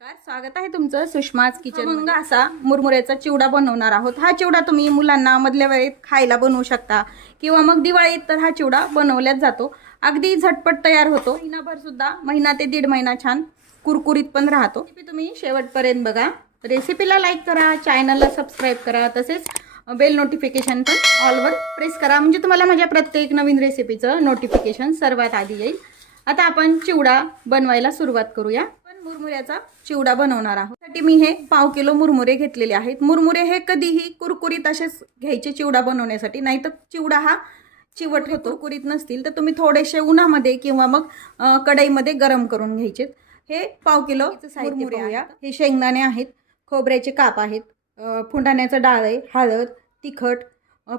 नमस्कार स्वागत आहे तुमचं सुषमाज किचन मग असा मुरमुऱ्याचा चिवडा बनवणार आहोत. हा चिवडा तुम्ही मुलांना मधल्या वेळेत खायला बनवू शकता किंवा मग दिवाळीत तर हा चिवडा बनवल्याच जातो. अगदी झटपट तयार होतो. महिनाभर सुद्धा महिना ते दीड महिना छान कुरकुरीत पण राहतो. तुम्ही शेवटपर्यंत बघा. रेसिपीला लाईक करा चॅनलला सबस्क्राईब करा तसेच बेल नोटिफिकेशन पण ऑलवर प्रेस करा. म्हणजे तुम्हाला माझ्या प्रत्येक नवीन रेसिपीचं नोटिफिकेशन सर्वात आधी येईल. आता आपण चिवडा बनवायला सुरुवात करूया. मुरमुऱ्याचा चिवडा बनवणार आहोत. त्यासाठी मी हे पाव किलो मुरमुरे घेतलेले आहेत. मुरमुरे हे कधीही कुरकुरीत असेच घ्यायचे चिवडा बनवण्यासाठी. नाहीतर चिवडा हा चिवट होतो. कुरकुरीत नसतील तर तुम्ही थोडेसे उन्हामध्ये किंवा मग कढईमध्ये गरम करून घ्यायचे हे पाव किलो साहित्य पाहूया हे शेंगदाणे आहेत. खोबऱ्याचे काप आहेत. फुंडाण्याचं डाळ आहे. हळद तिखट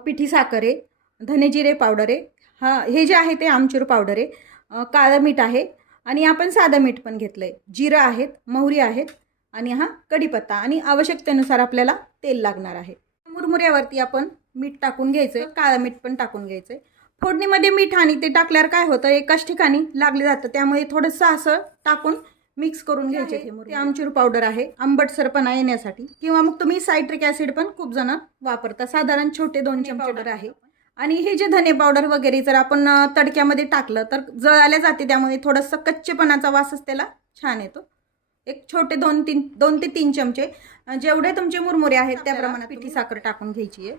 पिठी साखर आहे. धनेजिरे पावडर आहे. हा हे जे आहे ते आमचूर पावडर आहे. काळं मीठ आहे. आणि आपण साधं मीठ पण घेतलं आहे जिरं आहेत मोहरी आहेत आणि हा कढीपत्ता. आणि आवश्यकतेनुसार आपल्याला तेल लागणार आहे. मुरमुऱ्यावरती आपण मीठ टाकून घ्यायचं आहे काळं मीठ पण टाकून घ्यायचं आहे फोडणीमध्ये मीठ आणि ते टाकल्यावर काय होतं? एकाच ठिकाणी लागले जातं. त्यामुळे थोडंसं असं टाकून मिक्स करून घ्यायचे. ते आमचूर पावडर आहे. आंबटसरपणा येण्यासाठी. किंवा मग तुम्ही सायट्रिक ॲसिड पण खूप जण वापरता. साधारण छोटे दोन चमचे पावडर आहे. आणि हे जे धने पावडर वगैरे जर आपण तडक्यामध्ये टाकलं तर जळाल्या जाते त्यामुळे थोडंसं कच्चेपणाचा वासच त्याला छान येतो. एक छोटे दोन तीन दोन ते तीन चमचे जेवढे तुमचे मुरमुरे आहेत त्या प्रमाणात पिठी साखर टाकून घ्यायची आहे.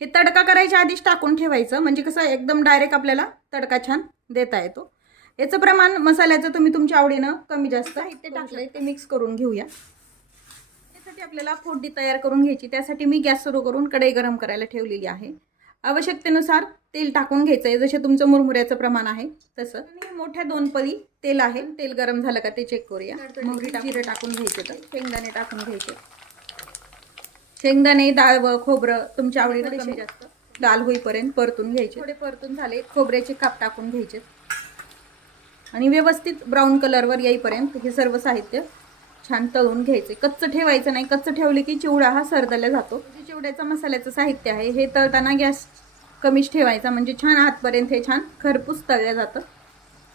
हे तडका करायच्या आधीच टाकून ठेवायचं म्हणजे कसं एकदम डायरेक्ट आपल्याला तडका छान देता येतो. याचं प्रमाण मसाल्याचं तुम्ही तुमच्या आवडीनं कमी जास्त साहित्य टाकलंय ते मिक्स करून घेऊया. त्यासाठी आपल्याला फोडणी तयार करून घ्यायची. त्यासाठी मी गॅस सुरू करून कढई गरम करायला ठेवलेली आहे. आवश्यकतेनुसार तेल टाकून घ्यायचं आहे जसे तुमचं मुरमुऱ्याचं प्रमाण आहे तसं. आणि मोठ्या दोन पळी तेल आहे. तेल गरम झालं का ते चेक करूया. मोहरी जिरं टाकून. घ्यायचे तर. शेंगदाणे टाकून घ्यायचे. शेंगदाणे डाळ व खोबरं तुमच्या आवडीनं जास्त. लाल होईपर्यंत परतून घ्यायचे. थोडे परतून झाले. खोबऱ्याचे काप टाकून घ्यायचे. आणि व्यवस्थित ब्राऊन कलरवर येईपर्यंत हे सर्व साहित्य छान तळून घ्यायचे. कच्चं ठेवायचं नाही. कच्चं ठेवले की चिवडा हा सरदल्या जातो. जे चिवड्याचं मसाल्याचं साहित्य आहे. हे तळताना गॅस कमीच ठेवायचा. म्हणजे छान आतपर्यंत हे छान खरपूस तळलं जातं.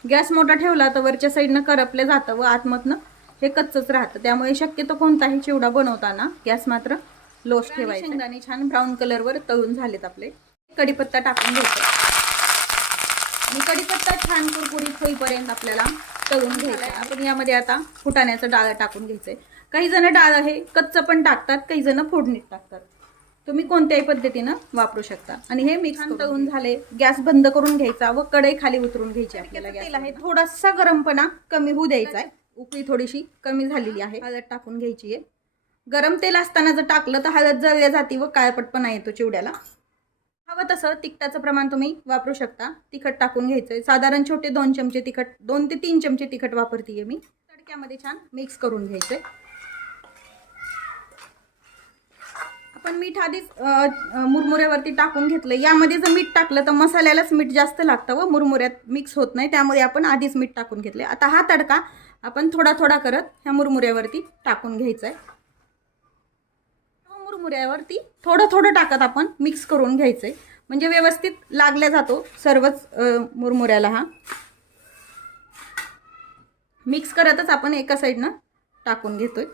गॅस मोठा ठेवला तर वरच्या साईडनं करपलं जातं व आतमधनं हे कच्चंच राहतं. त्यामुळे शक्यतो कोणताही चिवडा बनवताना गॅस मात्र लोच ठेवायचा. शेंगदाणे छान ब्राऊन कलरवर तळून झालेत आपले. कढीपत्ता टाकून घ्यायचा. आणि कढीपत्ता छान कुरकुरीत होईपर्यंत आपल्याला तळून घ्यायचा आहे. आपण यामध्ये आता फुटाण्याचं डाळ टाकून घ्यायचंय. काही जण डाळ हे कच्चं पण टाकतात काही जण फोडणीत टाकतात. तुम्ही कोणत्याही पद्धतीनं वापरू शकता. आणि हे मिक्स तळून झाले. गॅस बंद करून घ्यायचा व कढई खाली उतरून घ्यायची आपल्याला तेल आहे. थोडासा गरमपणा कमी होऊ द्यायचा आहे. उकळी थोडीशी कमी झालेली आहे. हळद टाकून घ्यायची आहे. गरम तेल असताना जर टाकलं तर हळद जळल्या जाते व काळपटपणा येतो चिवड्याला. हवं तसं तिखटाचं प्रमाण तुम्ही वापरू शकता. तिखट टाकून घ्यायचंय. साधारण छोटे दोन चमचे तिखट दोन ते तीन चमचे तिखट वापरतीये मी. तडक्यामध्ये छान मिक्स करून घ्यायचंय. आपण मीठ आधीच मुरमुऱ्यावरती टाकून घेतलं यामध्ये जर मीठ टाकलं तर मसाल्यालाच मीठ जास्त लागतं व मुरमुऱ्यात मिक्स होत नाही. त्यामुळे आपण आधीच मीठ टाकून घेतले आता हा तडका आपण थोडा थोडा करत ह्या मुरमुऱ्यावरती टाकून घ्यायचा आहे मुऱ्यावरती थोडं थोडं टाकत आपण मिक्स करून घ्यायचंय. म्हणजे व्यवस्थित लागल्या जातो सर्वच मुरमुऱ्याला हा. मिक्स करतच आपण एका साईडनं टाकून घेतोय.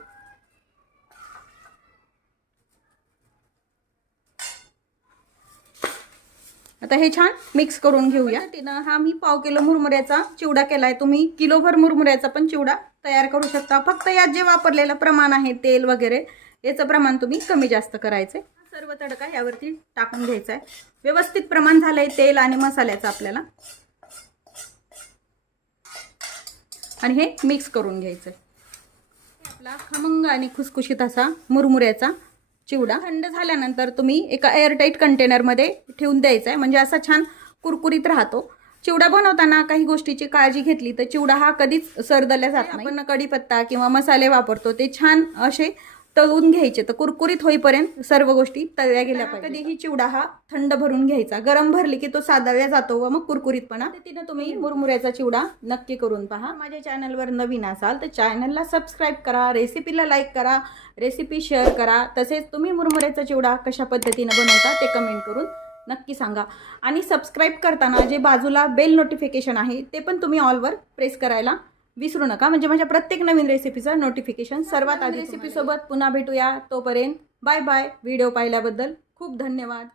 आता हे छान मिक्स करून घेऊया. तिनं हा मी पाव किलो मुरमुऱ्याचा चिवडा केलाय. तुम्ही किलोभर मुरमुऱ्याचा पण चिवडा तयार करू शकता. फक्त यात जे वापरलेलं प्रमाण आहे तेल वगैरे याचं प्रमाण तुम्ही कमी जास्त करायचंय. सर्व तडका यावरती टाकून घ्यायचा आहे व्यवस्थित प्रमाण झालंय तेल आणि मसाल्याचं आपल्याला. आणि हे मिक्स करून घ्यायचं आपला खमंग आणि खुसखुशीत असा मुरमुऱ्याचा चिवडा. थंड झाल्यानंतर तुम्ही एका एअरटाईट कंटेनरमध्ये ठेवून द्यायचा आहे म्हणजे असा छान कुरकुरीत राहतो. चिवडा बनवताना काही गोष्टीची काळजी घेतली तर चिवडा हा कधीच सरदल्या जात नाही. आपण कढीपत्ता किंवा मसाले वापरतो. ते छान असे तळून घ्यायचे. तर कुरकुरीत होईपर्यंत सर्व गोष्टी तळल्या गेल्या पाहिजे कधीही चिवडा हा थंड भरून घ्यायचा. गरम भरली की तो सादळल्या जातो व मग कुरकुरीतपणा. तिनं तुम्ही मुरमुऱ्याचा चिवडा नक्की करून पहा. माझ्या चॅनलवर नवीन असाल तर चॅनलला सबस्क्राईब करा रेसिपीला लाईक करा रेसिपी शेअर करा. तसेच तुम्ही मुरमुऱ्याचा चिवडा कशा पद्धतीनं बनवता ते कमेंट करून नक्की सांगा. आणि सबस्क्राईब करताना जे बाजूला बेल नोटिफिकेशन आहे ते पण तुम्ही ऑलवर प्रेस करायला विसरू नका. म्हणजे माझ्या प्रत्येक नवीन रेसिपीचं नोटिफिकेशन सर्वात आधी रेसिपीसोबत पुन्हा भेटूया. तोपर्यंत बाय बाय व्हिडिओ पाहिल्याबद्दल खूप धन्यवाद.